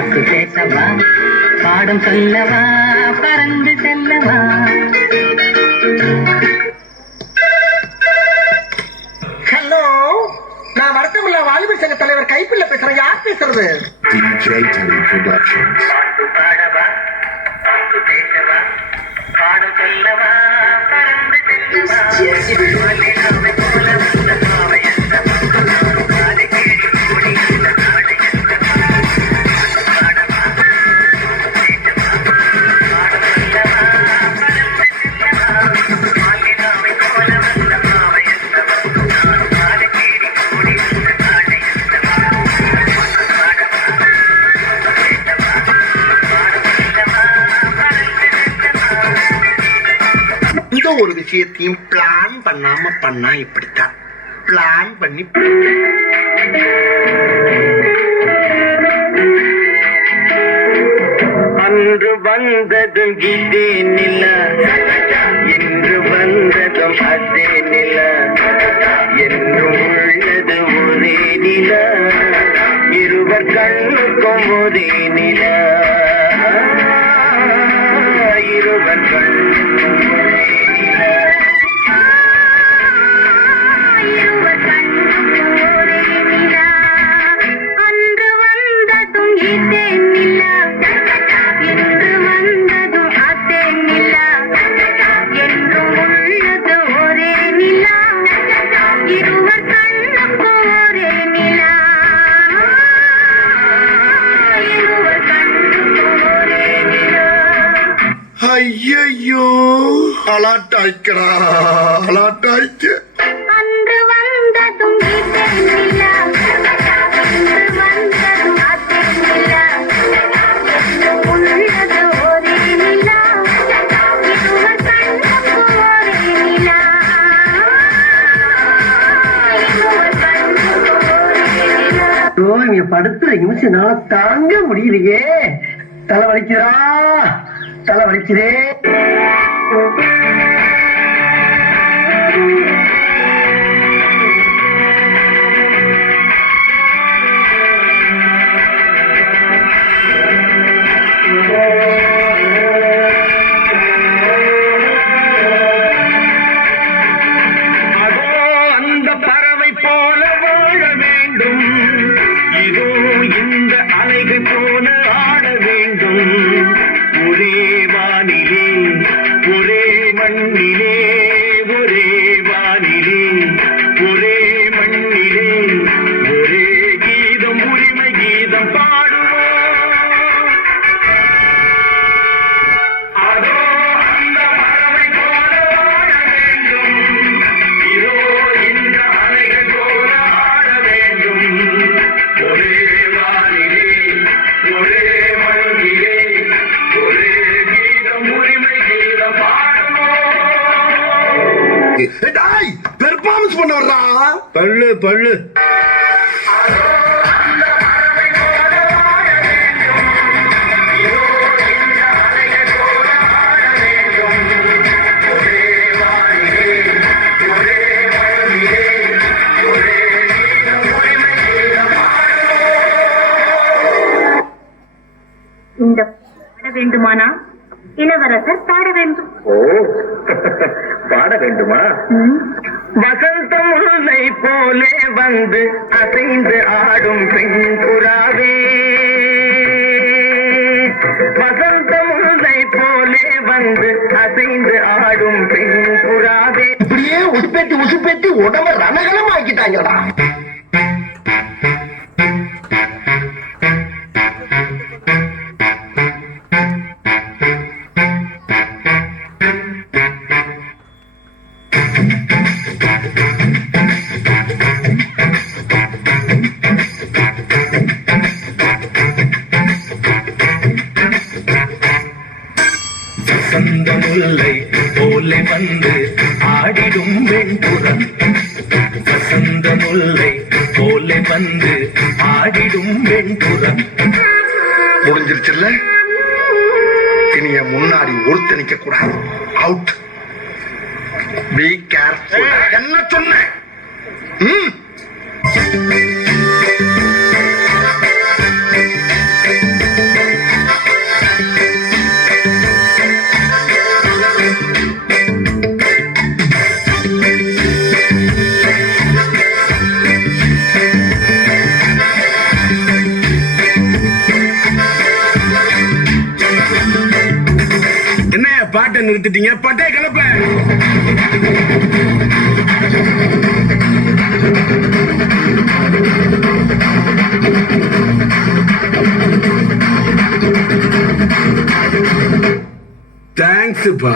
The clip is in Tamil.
வாக்கு பேசவா, பாடம் சொல்லவா, பறந்து செல்லவா. ஹலோ, நான் வருத்தமுள்ள வாலிபர் சங்க தலைவர் கைப்பிள்ள பேசுறேன். யார் பேசுறது? DJ Tele Productions. பாட்டு பாடவா, வாக்கு பேசவா, பாடம் சொல்லவா, பறந்து செல்லவா. மல்லிகாவை போல வந்த பாவை என்ற பக்கம் காலை கேடி ஓடி இந்த நாடை என்ற பாடவா, பேசவா, பாடம் சொல்லவா, பறந்து செல்லவா. மல்லிகாவை போல வந்த பாவை என்ற பக்கம் காலை கேடி ஓடி இந்த நாடை என்ற பாடவா, பேசவா, பாடம் சொல்லவா, பறந்து செல்லவா. இந்த ஒரு விஷயத்தையும் பிளான் பண்ணாம பண்ணா இப்படித்தான். பிளான் பண்ணி அன்று வந்ததும் இதே நில, இன்று வந்ததும் அதே நில, என்றும் உள்ளது ஒரே நில, இருவர் கண்ணுக்கும் ஒரே நில, இருவர் கண்ணுக்கும் ஒரே நில. இருவர் கண்ணுக்கும் ஒரே நில, அன்று வந்ததும் இதே நில, இன்று வந்ததும் அதே நில, என்றும் உள்ளது ஒரே நில, இருவர் கண்ணுக்கும் ஒரே நில, இருவர் கண்ணுக்கும் ஒரே நில. ஐயோ அலாட்டாய்க்கடா, அலாட்டாய்க்க. அன்று வந்ததும் இதே நில, இன்று வந்ததும் அதே நில, என்றும் உள்ளது ஒரே நில, இருவர் கண்ணுக்கும் ஒரே நில, இருவர் கண்ணுக்கும் ஒரே நில. இங்க படுத்துற நிமிஷம்னால தாங்க முடியலையே. தலை வலிக்குதா, தலை வலிக்குதே. அதோ அந்த பறவை போல வாழ வேண்டும், இதோ இந்த அலைகள் போல ஆட வேண்டும், ஒரே வானிலே ஒரே மண்ணிலே, ஒரே வானிலே ஒரே மண்ணிலே, ஒரே கீதம் உரிமை கீதம் பாடுவோம். அதோ அந்த பறவை போல வாழ வேண்டும், இதோ இந்த அலைகள் போல ஆட வேண்டும், ஒரே வானிலே ஒரே மண்ணிலே, ஒரே கீதம் உரிமை கீதம் பாடுவோம். பெர்ஃபார்மன்ஸ் பண்ண வர்றா. பல்லு பல்லு இந்த பாட வேண்டுமானா இளவரசர் பாட வேண்டும். ஓ, பாட வேண்டுமா? வசந்தம் முல்லை போலே வந்து அசைந்து ஆடும் பெண் புறாவே, வசந்த முல்லை போலே வந்து அசைந்து ஆடும் பெண் புறாவே. இப்படியே உசுப்பேத்தி உசுப்பேத்தி உடம்ப ரணகலம் ஆக்கிட்டாங்கடா. வசந்த முல்லை போலே வந்து ஆடிடும் வெண்புறம், வசந்த முல்லை போலே வந்து ஆடிடும் வெண்புறம். முடிஞ்சிருச்சுல்ல, இனி என் முன்னாடி ஒருத்த நிக்க கூடாது. அவுட். Be careful. என்ன சொன்ன? பாட்டை நிறுத்திட்டீங்க பட்டே கிளப்ப தேங்க்ஸ்ப்பா